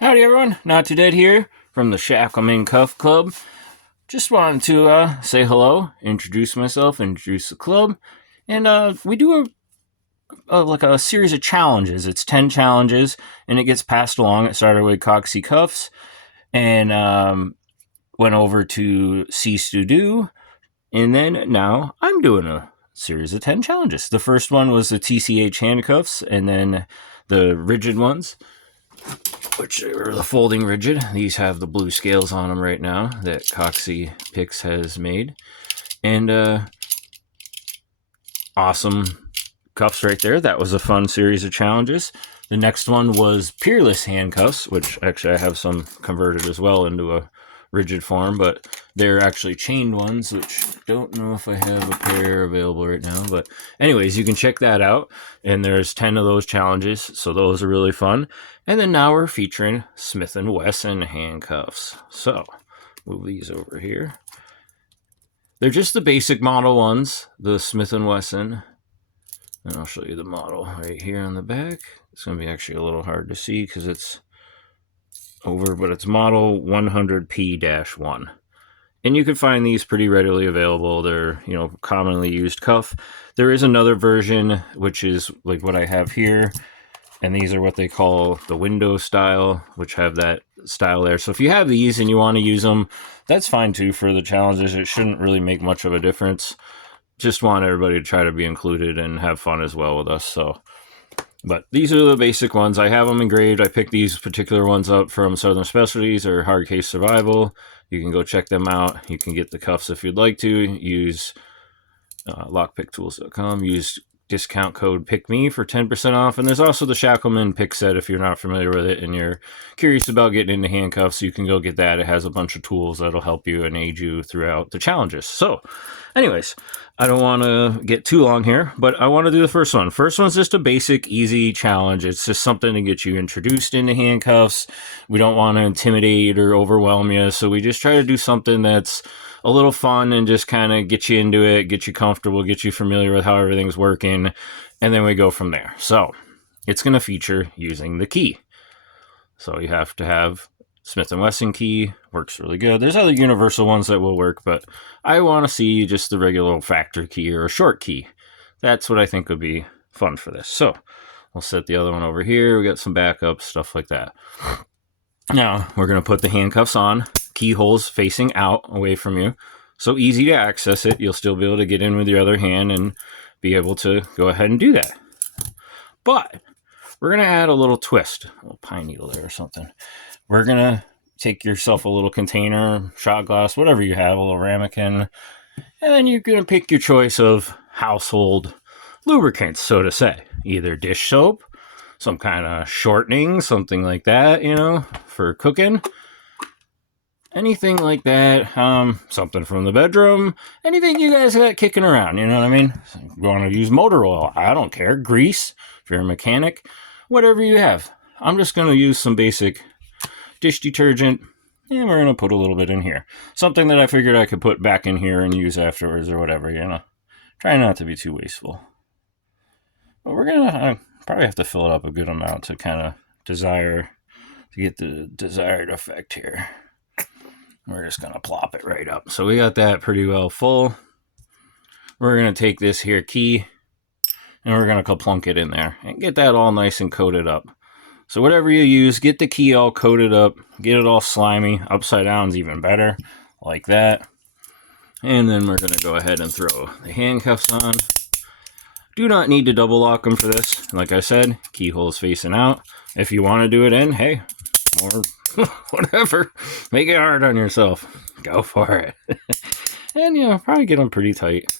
Howdy everyone, Not Too Dead here from the Shacklemen Cuff Club. Just wanted to say hello, introduce myself, introduce the club, and we do a series of challenges. It's 10 challenges, and it gets passed along. It started with Coxie Cuffs, and went over to Cease to Do, and then now I'm doing a series of 10 challenges. The first one was the TCH handcuffs, and then the rigid ones, which are the folding rigid. These have the blue scales on them right now that Coxie Picks has made. And awesome cuffs right there. That was a fun series of challenges. The next one was Peerless handcuffs, which actually I have some converted as well into a rigid form, but they're actually chained ones, which don't know if I have a pair available right now. But anyways, you can check that out, and there's 10 of those challenges, so those are really fun. And then now we're featuring Smith & Wesson handcuffs. So move these over here. They're just the basic model ones, the Smith & Wesson. And I'll show you the model right here on the back. It's going to be actually a little hard to see because it's over, but it's model 100P-1. And you can find these pretty readily available. They're, commonly used cuff. There is another version, which is like what I have here. And these are what they call the window style, which have that style there. So if you have these and you want to use them, that's fine too for the challenges. It shouldn't really make much of a difference. Just want everybody to try to be included and have fun as well with us. But these are the basic ones. I have them engraved. I picked these particular ones up from Southern Specialties or Hard Case Survival. You can go check them out. You can get the cuffs if you'd like to. Use lockpicktools.com. Use discount code PICKME for 10% off. And there's also the Shacklemen pick set if you're not familiar with it and you're curious about getting into handcuffs. You can go get that. It has a bunch of tools that'll help you and aid you throughout the challenges. So anyways, I don't want to get too long here, but I want to do the first one. First one's just a basic, easy challenge. It's just something to get you introduced into handcuffs. We don't want to intimidate or overwhelm you, so we just try to do something that's a little fun and just kind of get you into it, get you comfortable, get you familiar with how everything's working, and then we go from there. So it's going to feature using the key. So you have to have Smith & Wesson key. Works really good. There's other universal ones that will work, but I want to see just the regular old factor key or a short key. That's what I think would be fun for this. So we'll set the other one over here. We got some backups, stuff like that. Now we're going to put the handcuffs on, keyholes facing out away from you. So easy to access it. You'll still be able to get in with your other hand and be able to go ahead and do that. But we're going to add a little twist, a little pine needle there or something. We're going to take yourself a little container, shot glass, whatever you have, a little ramekin, and then you're going to pick your choice of household lubricants, so to say. Either dish soap, some kind of shortening, something like that, for cooking. Anything like that, something from the bedroom, anything you guys got kicking around, you know what I mean? You want to use motor oil, I don't care, grease, if you're a mechanic, whatever you have. I'm just going to use some basic dish detergent, and we're going to put a little bit in here. Something that I figured I could put back in here and use afterwards or whatever, Try not to be too wasteful. But we're going to probably have to fill it up a good amount to kind of get the desired effect here. We're just going to plop it right up. So we got that pretty well full. We're going to take this here key, and we're going to plunk it in there and get that all nice and coated up. So whatever you use, get the key all coated up, get it all slimy. Upside down is even better, like that. And then we're going to go ahead and throw the handcuffs on. Do not need to double lock them for this. Like I said, keyholes facing out. If you want to do it in, hey, or whatever, make it hard on yourself. Go for it. And, probably get them pretty tight.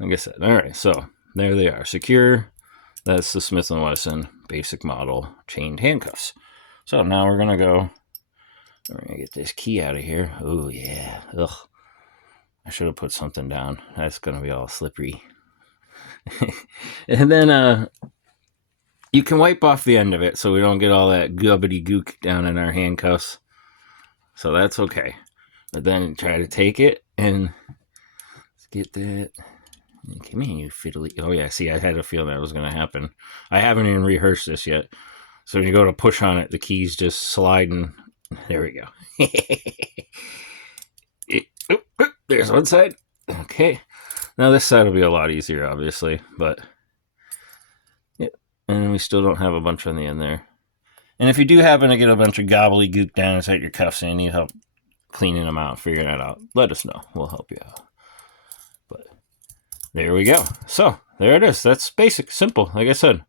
Like I said, all right, so there they are, secure. That's the Smith & Wesson basic model chained handcuffs. So now we're going to get this key out of here. Oh, yeah. Ugh. I should have put something down. That's going to be all slippery. And then you can wipe off the end of it so we don't get all that gubbity gook down in our handcuffs. So that's okay. But then try to take it and get that. Come here, you fiddly. Oh, yeah. See, I had a feeling that was going to happen. I haven't even rehearsed this yet. So when you go to push on it, the keys just slide and there we go. There's one side. Okay. Now this side will be a lot easier, obviously, but yeah. And we still don't have a bunch on the end there. And if you do happen to get a bunch of gobbledygook down inside your cuffs and you need help cleaning them out, figuring that out, let us know. We'll help you out. But there we go. So there it is. That's basic, simple. Like I said,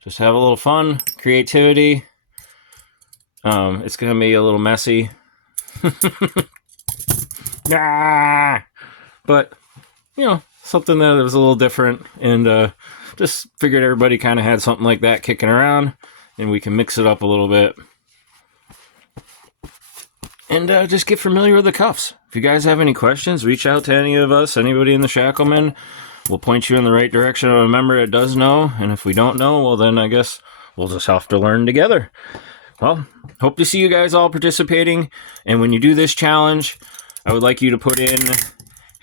just have a little fun, creativity. It's gonna be a little messy. But you know, something that was a little different, and just figured everybody kind of had something like that kicking around, and we can mix it up a little bit. And just get familiar with the cuffs. If you guys have any questions, reach out to any of us, anybody in the Shacklemen. We'll point you in the right direction of a member that does know. And if we don't know, well, then I guess we'll just have to learn together. Well, hope to see you guys all participating. And when you do this challenge, I would like you to put in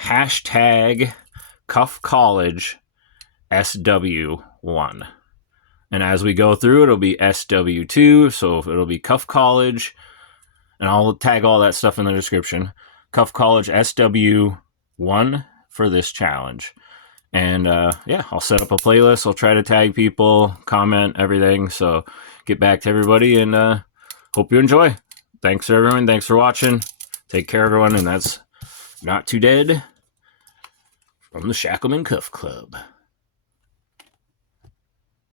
hashtag Cuff College SW1. And as we go through, it'll be SW2. So it'll be Cuff College. And I'll tag all that stuff in the description. Cuff College SW1 for this challenge. And yeah, I'll set up a playlist. I'll try to tag people, comment, everything. So get back to everybody, and hope you enjoy. Thanks, everyone. Thanks for watching. Take care, everyone. And that's Not Too Dead from the Shacklemen Cuff Club.